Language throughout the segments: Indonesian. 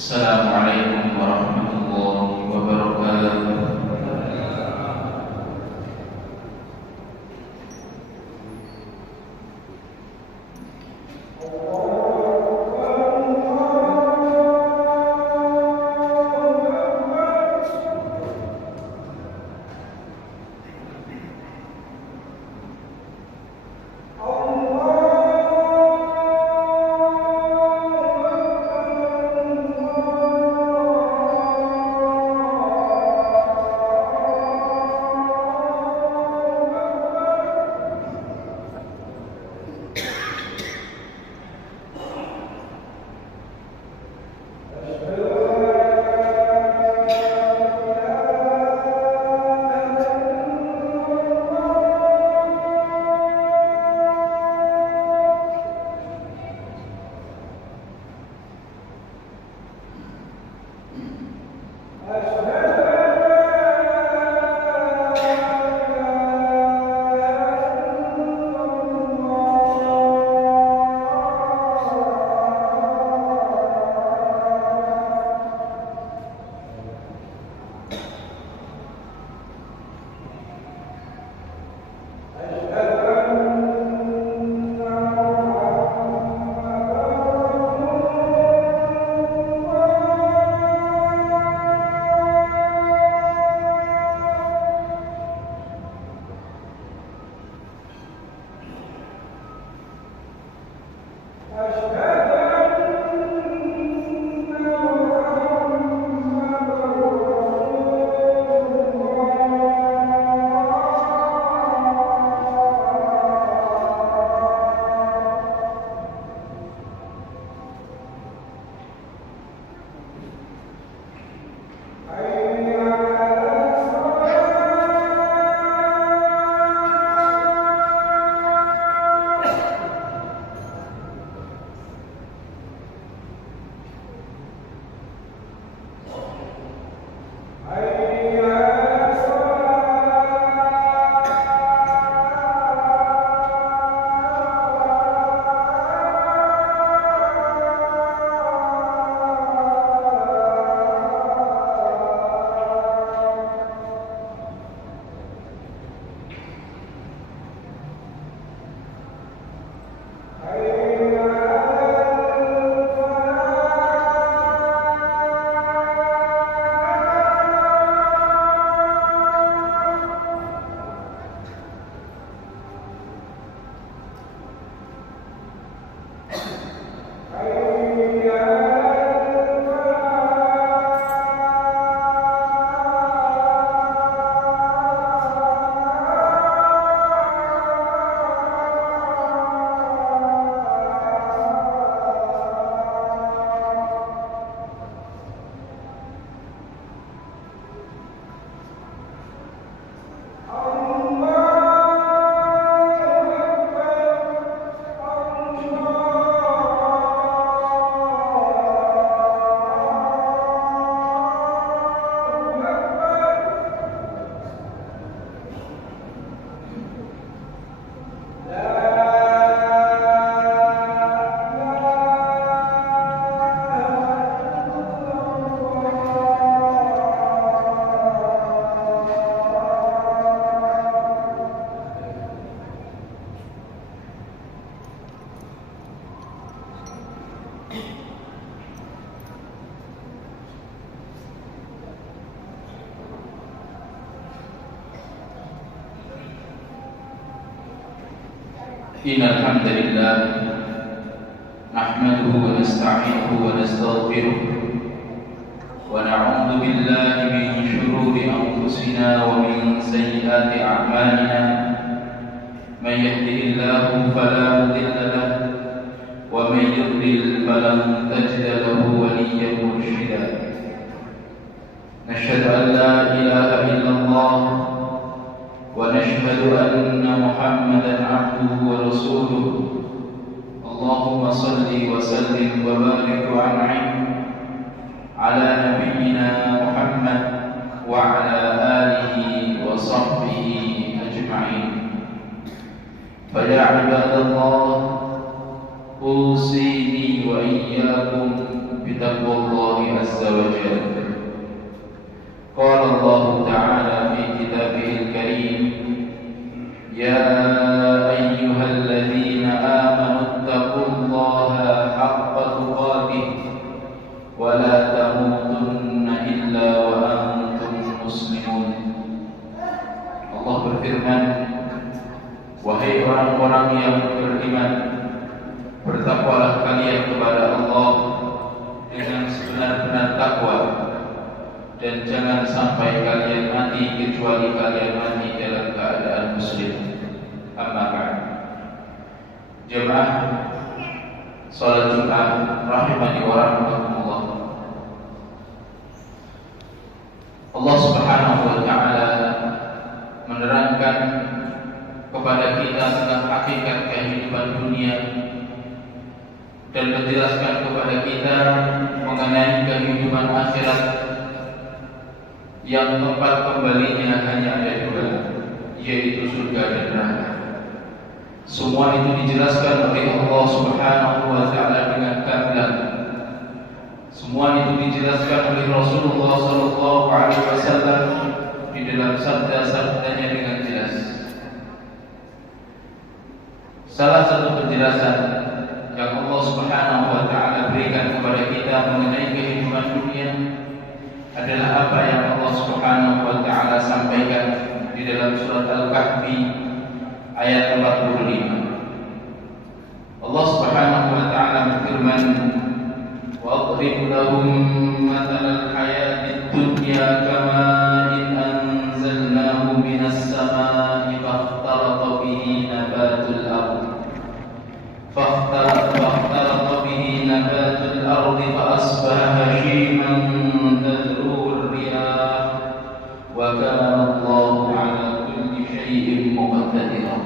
Assalamualaikum warahmatullahi wabarakatuh. Innal hamdalillah nahmaduhu wa nasta'inuhu wa nastaghfiruh wa na'udzu billahi min shururi anfusina wa min sayyiati a'malina may yahdihillahu fala mudilla lahu wa may yudlil falan tajida lahu waliyyan murshida. Nashhadu an la ilaha illallah ونشهد أن محمدا عبده ورسوله. اللهم صل وسلم وبارك وأنعم على نبينا محمد وعلى آله وصحبه أجمعين. فيا عباد الله، أوصيني وإياكم بتقوى الله عز وجل. قال الله تعالى في كتابه الكريم: يا أيها الذين آمنوا اتقوا الله حق تقاته ولا تموتن إلا وأنتم مسلمون. Allah berfirman, wahai orang-orang yang beriman, bertakwalah kalian kepada Allah dengan sebenar-benar takwa, dan jangan sampai kalian mati kecuali kalian mati dalam keadaan muslim. Amma ba'd. Jemaah salat Jumat rahimani wa rahimakumullah. Allah Subhanahu wa taala menerangkan kepada kita tentang hakikat kehidupan dunia dan menjelaskan kepada kita mengenai kehidupan akhirat yang tempat kembalinya hanya ada dua, yaitu surga dan neraka. Semua itu dijelaskan oleh Allah Subhanahu wa taala dengan gamblang. Semua itu dijelaskan oleh Rasulullah sallallahu alaihi wasallam di dalam sabda-sabdanya dengan jelas. Salah satu penjelasan yang Allah Subhanahu wa taala berikan kepada kita mengenai kehidupan dunia adalah apa yang Allah Subhanahu wa taala sampaikan di dalam surat Al-Kahfi ayat 45. Allah Subhanahu wa taala berfirman, وَاضْرِبْ لَهُمْ مَثَلَ الْحَيَاةِ الدُّنْيَا كَمَاءٍ أَنزَلْنَاهُ مِنَ السَّمَاءِ فَاخْتَلَطَ بِهِ نَبَاتُ الْأَرْضِ فَأَصْبَحَ هَشِيمًا تَذْرُوهُ الرِّيَاحُ وَكَانَ اللَّهُ عَلَى كُلِّ شَيْءٍ مُقْتَدِرًا.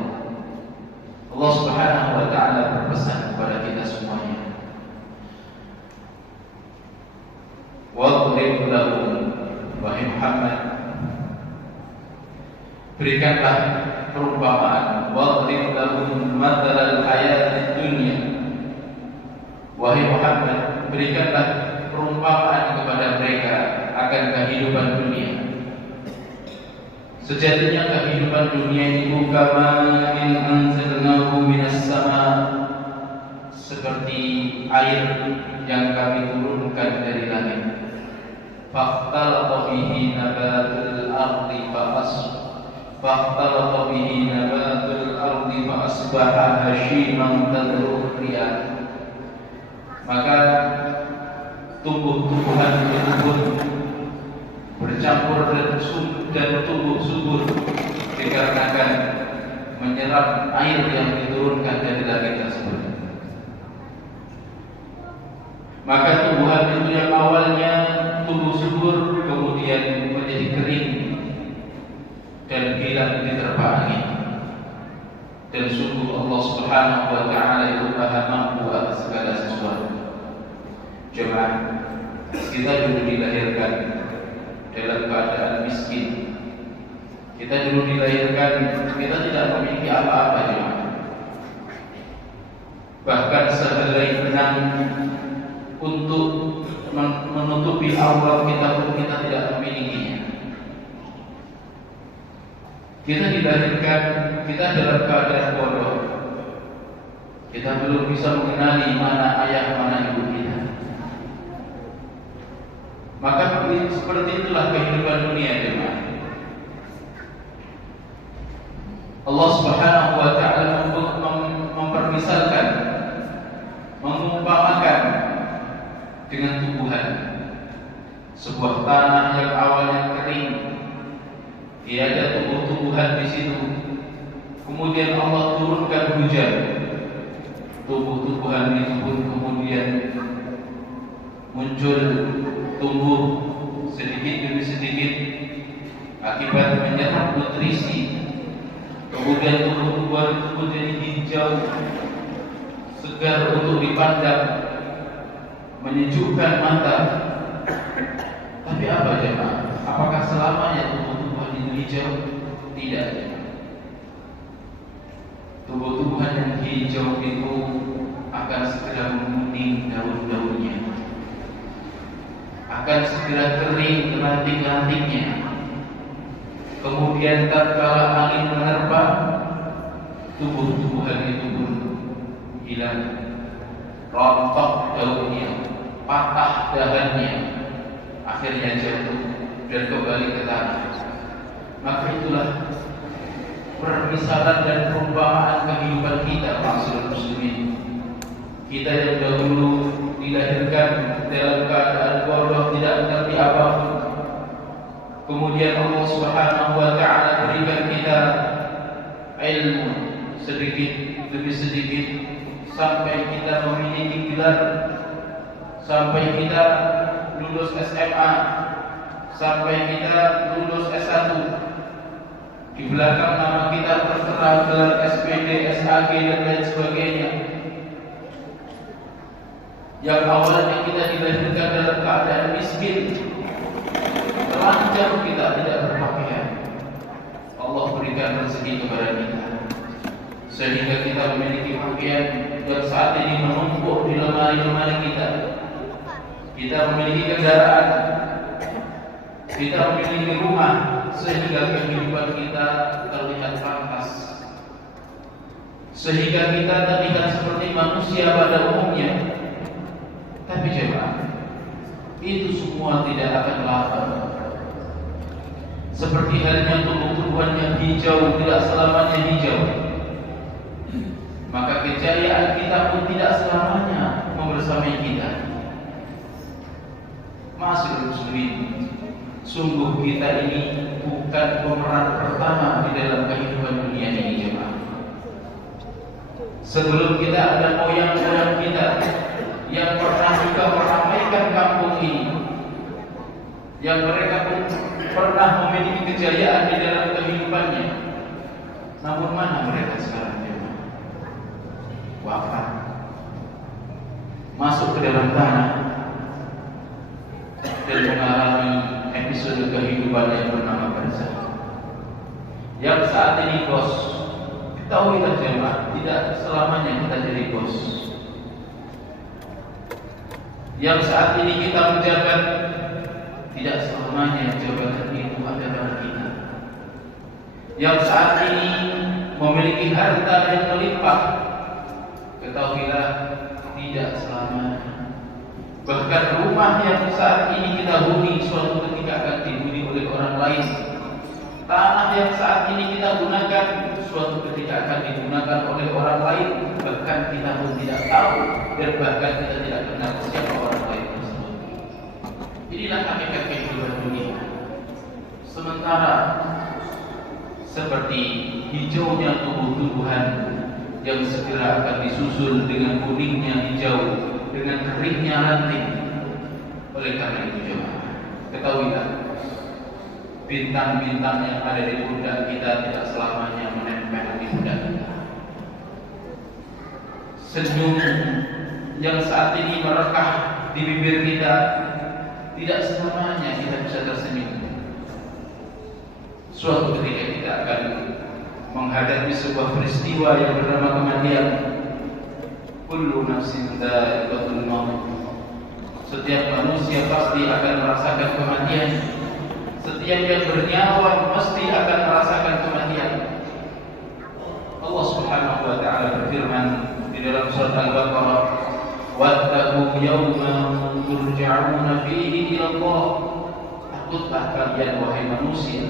Allah Subhanahu wa taala berpesan kepada kita semuanya, Wadrib lahum, wahai Muhammad, berikanlah perumpamaan. Wadrib lahum mathalal hayatid dunya, wahai Muhammad, berikanlah perumpamaan kepada mereka akan kehidupan dunia. Sejatinya kehidupan dunia itu kamain anzalnahu minas sama, seperti air yang kami turunkan dari langit. Fakhtalata bihi nabatul ardi fa asbaha hashiman tadruhu riyah. Maka tumbuh-tumbuhan itu pun bercampur dan tumbuh subur dikarenakan menyerap air yang diturunkan dari langit tersebut. Maka tumbuhan itu yang awalnya tumbuh subur kemudian menjadi kering dan hilang diterpa angin. Dan sungguh Allah Subhanahu wa taala itu Maha mampu atas segala sesuatu. Jemaah, kita dulu dilahirkan dalam keadaan miskin. Kita dulu dilahirkan, kita tidak memiliki apa-apa, jemaah. Bahkan sehelai benang untuk menutupi aurat kita pun kita tidak memilikinya. Kita dilahirkan, kita dalam keadaan bodoh. Kita belum bisa mengenali mana ayah, mana ibu kita. Maka seperti itulah kehidupan dunia, jemaah. Allah Subhanahu wa taala mempermisalkan, mengumpamakan dengan tumbuhan. Sebuah tanah yang awalnya kering, tiada tumbuh-tumbuhan di situ. Kemudian Allah turunkan hujan. Tumbuh-tumbuhan itu pun kemudian muncul, tumbuh sedikit demi sedikit akibat menyerap nutrisi. Kemudian tumbuh-tumbuhan itu pun jadi hijau, segar untuk dipandang, menyejukkan mata. Tapi apa jemaah? Apakah selamanya tumbuh-tumbuhan itu hijau? Tidak. Tumbuh-tumbuhan yang hijau itu akan segera menguning daun-daunnya. akan segera kering ranting-rantingnya. Kemudian tatkala angin menerpa, tumbuh-tumbuhan itu pun hilang, rontok daunnya, patah dahannya, akhirnya jatuh dan kembali ke tanah. Maka itulah permisalan dan perumpamaan kehidupan kita, masyarakat muslimin. Kita yang dahulu dilahirkan dalam keadaan bodoh, tidak mengerti apapun, kemudian Allah Subhanahu wa Ta'ala berikan kita ilmu sedikit demi sedikit sampai kita memiliki gelar, sampai kita lulus SMA, sampai kita lulus S1. Di belakang nama kita tertera gelar SPD, SAG dan lain sebagainya. Yang awalnya kita dilahirkan dalam keadaan miskin, telanjang, kita tidak berpakaian, Allah berikan rezeki kepada kita sehingga kita memiliki pakaian yang saat ini menumpuk di lemari-lemari kita. Kita memiliki kendaraan, kita memiliki rumah, sehingga kehidupan kita terlihat pantas, sehingga kita terlihat seperti manusia pada umumnya. Tapi jemaah, itu semua tidak akan lama. Seperti halnya tumbuh-tumbuhan yang hijau tidak selamanya hijau, maka kejayaan kita pun tidak selamanya membersamai kita. Ma'asyiral muslimin, sungguh kita ini bukan pemeran pertama di dalam kehidupan dunia ini, jemaah. Sebelum kita ada moyang-moyang kita yang pernah juga meramaikan kampung ini, yang mereka pun pernah memiliki kejayaan di dalam kehidupannya. Namun mana mereka sekarang, jemaah? Wafat, masuk ke dalam tanah dan mengalami episode kehidupan yang bernama barzakh. Yang saat ini bos, ketahuilah jemaah, tidak selamanya kita jadi bos. Yang saat ini kita menjabat, tidak selamanya jabatan itu ada pada kita. Yang saat ini memiliki harta yang melimpah, ketahuilah tidak selamanya. Bahkan rumah yang saat ini kita huni suatu ketika akan dihuni oleh orang lain. Tanah yang saat ini kita gunakan suatu ketika akan digunakan oleh orang lain. Bahkan kita pun tidak tahu, dan bahkan kita tidak kenal siapa orang lain tersebut. Inilah hakikat kehidupan dunia. Sementara seperti hijaunya tumbuh-tumbuhan yang segera akan disusul dengan kuningnya hijau, dengan keringnya ranting. Oleh karena itu jemaah, ketahuilah, bintang-bintang yang ada di pundak kita tidak selamanya menempel di pundak kita. Senyum yang saat ini merekah di bibir kita tidak selamanya kita bisa tersenyum. Suatu ketika kita akan menghadapi sebuah peristiwa yang bernama kematian. Kullu nafsin dha'iqatul maut. Setiap manusia pasti akan merasakan kematian. Setiap yang bernyawa mesti akan merasakan kematian. Allah Subhanahu wa Ta'ala berfirman di dalam surat Al-Baqarah, "Wattaqu yawman turja'una fihi ila Allah." Takutlah kalian wahai manusia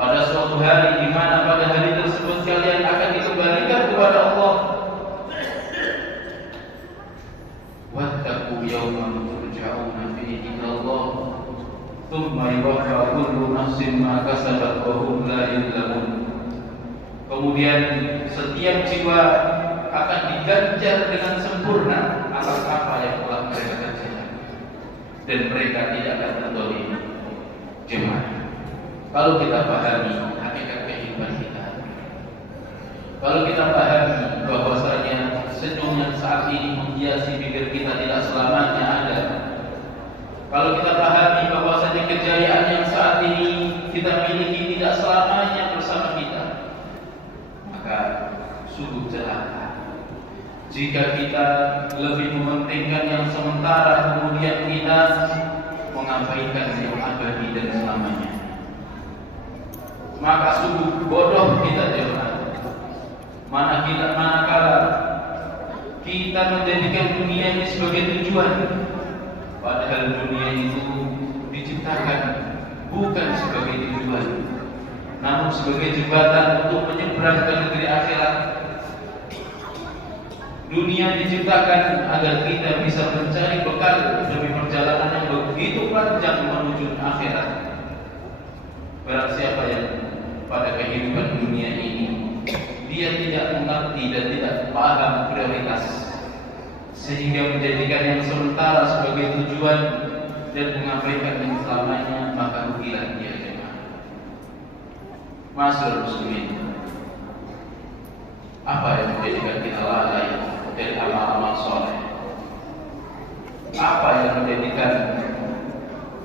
pada suatu hari di mana pada hari tersebut kalian akan dikembalikan kepada Allah. Wattaqu yawman turja'una fihi ila Allah, tsumma yuwaffa kullu nafsin ma kasabat wa hum la yuzlamun. Kemudian setiap jiwa akan diganjar dengan sempurna atas apa yang telah mereka kerjakan, dan mereka tidak akan terzalimi. Jemaah, kalau kita pahami hakikat kehidupan kita, kalau kita pahami bahwasanya senyum yang saat ini menghiasi bibir kita tidak selamanya ada, kalau kita pahami bahwasanya kejayaan yang saat ini kita miliki tidak selamanya bersama kita, maka sungguh celaka jika kita lebih mementingkan yang sementara, kemudian kita mengabaikan yang abadi dan selamanya. Maka sungguh bodoh kita jemaah manakala kita menjadikan dunia ini sebagai tujuan, padahal dunia itu diciptakan bukan sebagai tujuan, namun sebagai jembatan untuk menyeberang ke negeri akhirat. Dunia diciptakan agar kita bisa mencari bekal demi perjalanan yang begitu panjang menuju akhirat. Barang siapa yang pada kehidupan dunia ini dia tidak mengerti dan tidak paham prioritas, sehingga menjadikan yang sementara sebagai tujuan dan mengabaikan yang selamanya, maka rugilah dia jemaah. Masyaallah muslimin, apa yang menjadikan kita lalai dari amal-amal soleh? Apa yang menjadikan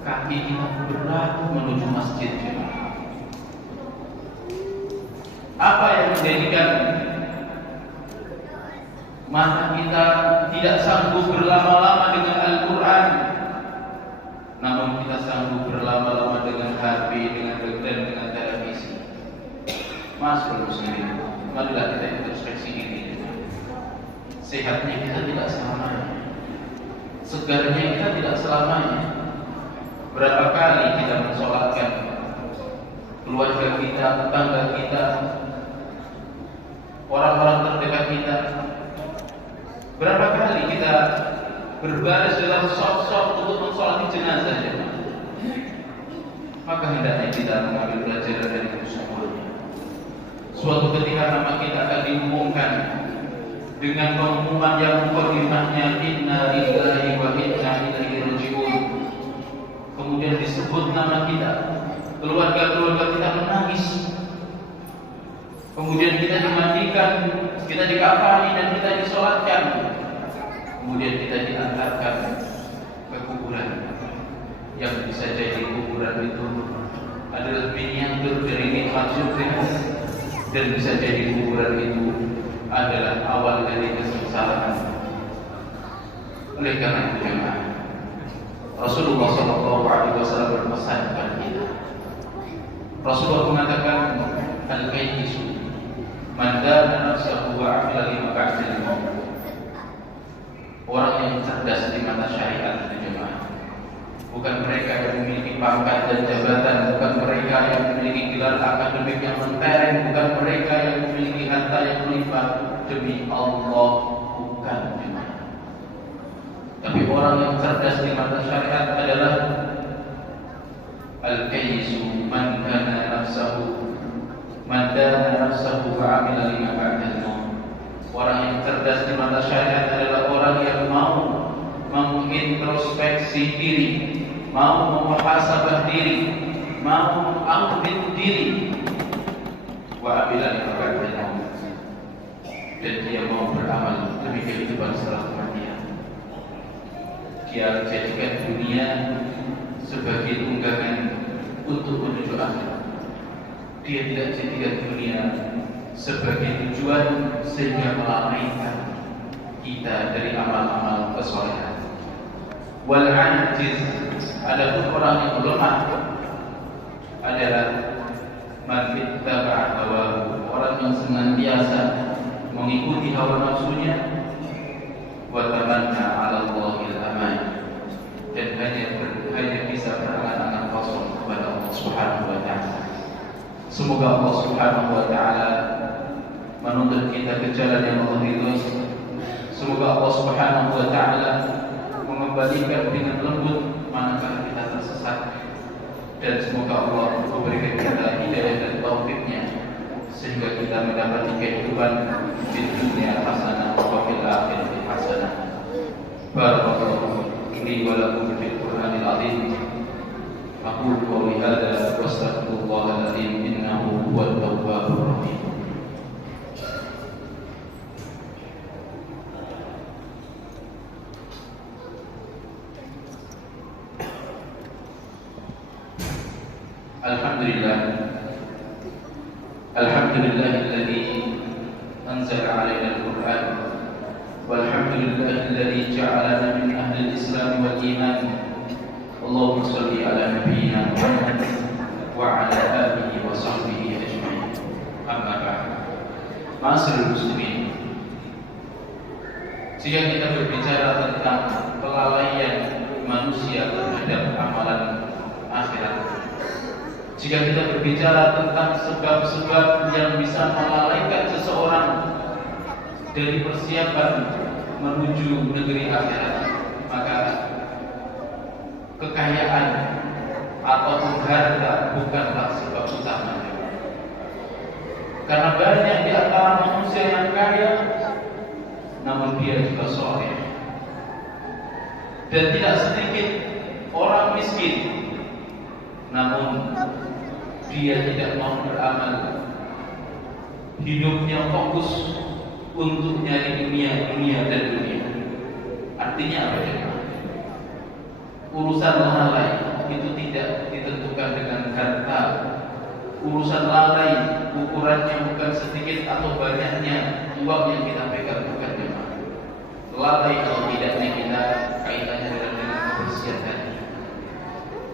kaki kita berat menuju masjid jemaah? Apa yang menjadikan mata kita tidak sanggup berlama-lama dengan Al-Quran, namun kita sanggup berlama-lama dengan HP, dengan televisi? Masyaallah muslimin, marilah kita introspeksi diri. Sehatnya kita tidak selamanya, segarnya kita tidak selamanya. Berapa kali kita mensolatkan keluarga kita, tetangga kita, orang-orang terdekat kita? Berapa kali kita berbaris dalam saf-saf untuk mensolati jenazah? Maka hendaknya kita mengambil pelajaran dari itu semuanya. Suatu ketika nama kita akan diumumkan dengan pengumuman yang mukadimahnya inna lillahi wa inna ilaihi raji'un. Kemudian disebut nama kita, keluarga-keluarga kita menangis. Kemudian kita dimandikan, kita dikafani dan kita disolatkan. Kemudian kita diantarkan ke kuburan, yang bisa jadi kuburan itu adalah miniatur dari nikmat surga, dan bisa jadi kuburan itu adalah awal dari kesengsaraan. Oleh karena itu jemaah, Rasulullah SAW berpesan kepada kita. Rasulullah mengatakan, al-qayyisu man dana nafsahu wa 'amila lima ba'dal maut. Orang yang cerdas di mata syariat itu jemaah, bukan mereka yang memiliki pangkat dan jabatan, bukan mereka yang memiliki gelar akademik yang mentereng, bukan mereka yang memiliki harta yang melimpah. Demi Allah, bukan jemaah. Tapi orang yang cerdas di mata syariat adalah al-qayyisu man dana nafsahu wa 'amila lima ba'dal maut. Orang yang cerdas di mata syariat adalah orang yang mau mengintrospeksi diri, mau memuhasabah diri, mau mengaudit diri, wa 'amila lima ba'dal maut, dan dia mau beramal demi kehidupan setelah kematian. Dia jadikan dunia sebagai tunggangan untuk menuju akhirat. Dia tidak jadikan dunia sebagai tujuan sehingga melalaikan kita dari amal-amal kesolehan. Wal ajiz, adapun orang yang lemah adalah man ittaba'a hawahu, orang yang senantiasa mengikuti hawa nafsunya, wa tamanna 'ala Allahil aman, dan hanya bisa berangan-angan kosong kepada Allah Subhanahu wa ta'ala. Semoga Allah Subhanahu wa ta'ala menuntun kita ke jalan yang Allah ridhoi. Semoga Allah Subhanahu wa ta'ala mengembalikan dengan lembut manakala kita tersesat, dan semoga Allah memberikan kita hidayah dan taufiknya sehingga kita mendapati kehidupan di dunia hasanah wa fil akhirati hasanah. Barakallahu li wa lakum fil Qur'anil azim. Aqulu qawli hadza wa astaghfirullahal azim innahu huwat tawwabur rahim. Alhamdulillahilladzi anzala 'alaina al-Qur'an, walhamdulillahilladzi ja'alana min ahli al-Islam wal iman. Allahumma shalli ala nabiyyina Muhammad wa ala alihi wa sahbihi ajma'in. Amma ba'd. Ma'asyiral muslimin, jika kita berbicara tentang kelalaian manusia terhadap amalan akhirat, jika kita berbicara tentang sebab-sebab yang bisa melalaikan seseorang dari persiapan menuju negeri akhirat, maka kekayaan ataupun harta bukanlah sebab utamanya. Karena banyak di antara manusia yang kaya, namun dia juga soleh, dan tidak sedikit orang miskin, namun dia tidak mau beramal. Hidupnya fokus untuk nyari dunia dan dunia. Artinya apa ya? Urusan lalai itu tidak ditentukan dengan harta. Urusan lalai ukurannya bukan sedikit atau banyaknya uang yang kita pegang, bukan jemaah. Lalai atau tidaknya kita kaitannya dengan kebersihan hati.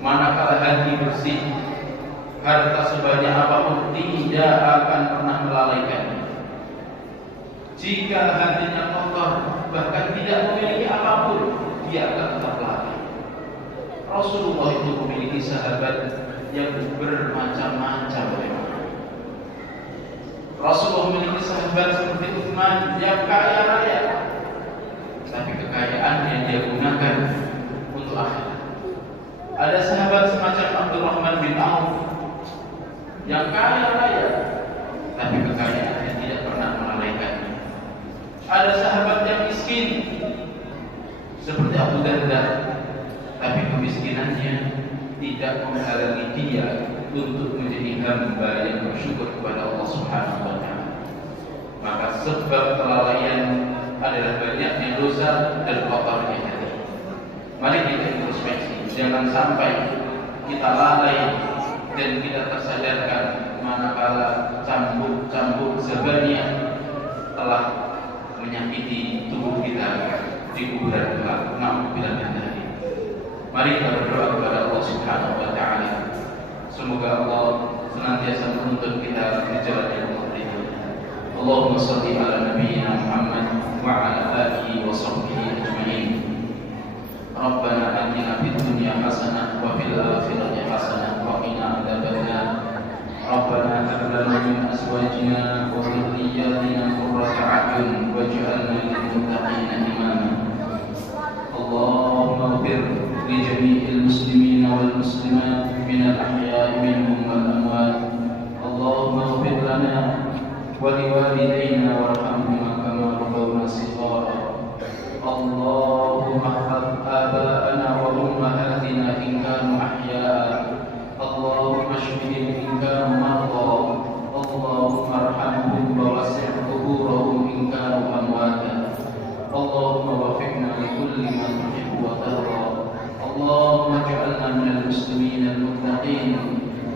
Manakala hati bersih, harta sebanyak apapun tidak akan pernah melalaikannya. Jika hatinya kotor, bahkan tidak memiliki apapun, dia akan tetap lalai. Rasulullah itu memiliki sahabat yang bermacam-macam. Rasulullah memiliki sahabat seperti Utsman yang kaya raya, tapi kekayaannya dia gunakan untuk akhirat. Ada sahabat semacam Abdurrahman bin Auf yang kaya raya, tapi kekayaannya tidak pernah melalaikannya. Ada sahabat yang miskin seperti Abu Darda, tapi kemiskinannya tidak menghalangi dia untuk menjadi hamba yang bersyukur kepada Allah Subhanahu wa Ta'ala. Maka sebab kelalaian adalah banyaknya dosa dan kotornya hati. Mari kita introspeksi, jangan sampai kita lalai dan kita tersadarkan manakala cambuk-cambuk sebanyak telah menyakiti tubuh kita di kuburan kelak. Na'udzubillah min dzalik. Mari kita berdoa kepada Allah Subhanahu wa Ta'ala. Semoga Allah senantiasa menuntun kita di jalan yang benar. Allahumma shalli ala nabiyyina Muhammad wa ala alihi wa sahbihi ajma'in. Rabbana atina fid dunya hasanah wa fil akhirati hasanah wa qina adzabannar. Rabbana hab lana min azwajina wa dhurriyyatina qurrata a'yun waj'alna lil muttaqina imama. Allahumma ighfir li jami'il muslimina wal muslimat min al-ahya'i minhum wal amwat. Allahumma ighfir lana wa liwalidayna warhamhuma kama rabbawna shighara. Allahumma ihfaz aba'ana wa ummahatina in kanu ahya'a. Allahumma shfihim in kanu marda. Allahumma arhamhum wa wasi' quburahum in kanu amwata. Allahumma waffiqna li kulli ma tuhibbu wa tarda. Allahumma ij'alna minal muslimin al-muttaqin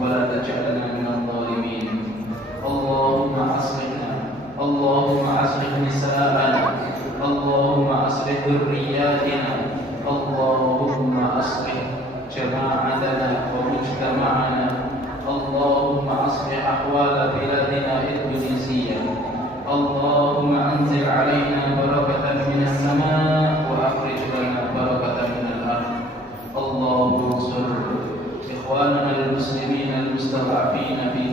wa la taj'alna minadh dhalimin. Allahumma aslihna, Allahumma aslih nisa'ana, Allahumma aslih dhurriyyatina, Allahumma aslih jama'atana wa mujtama'ana, Allahumma aslih ahwala biladina Indonesia. Allahumma anzil alaina barakatan minas sama' wa akhrij lana barakatan minal ardh. Allahumma ansur ikhwanana al-muslimin al-mustad'afin fi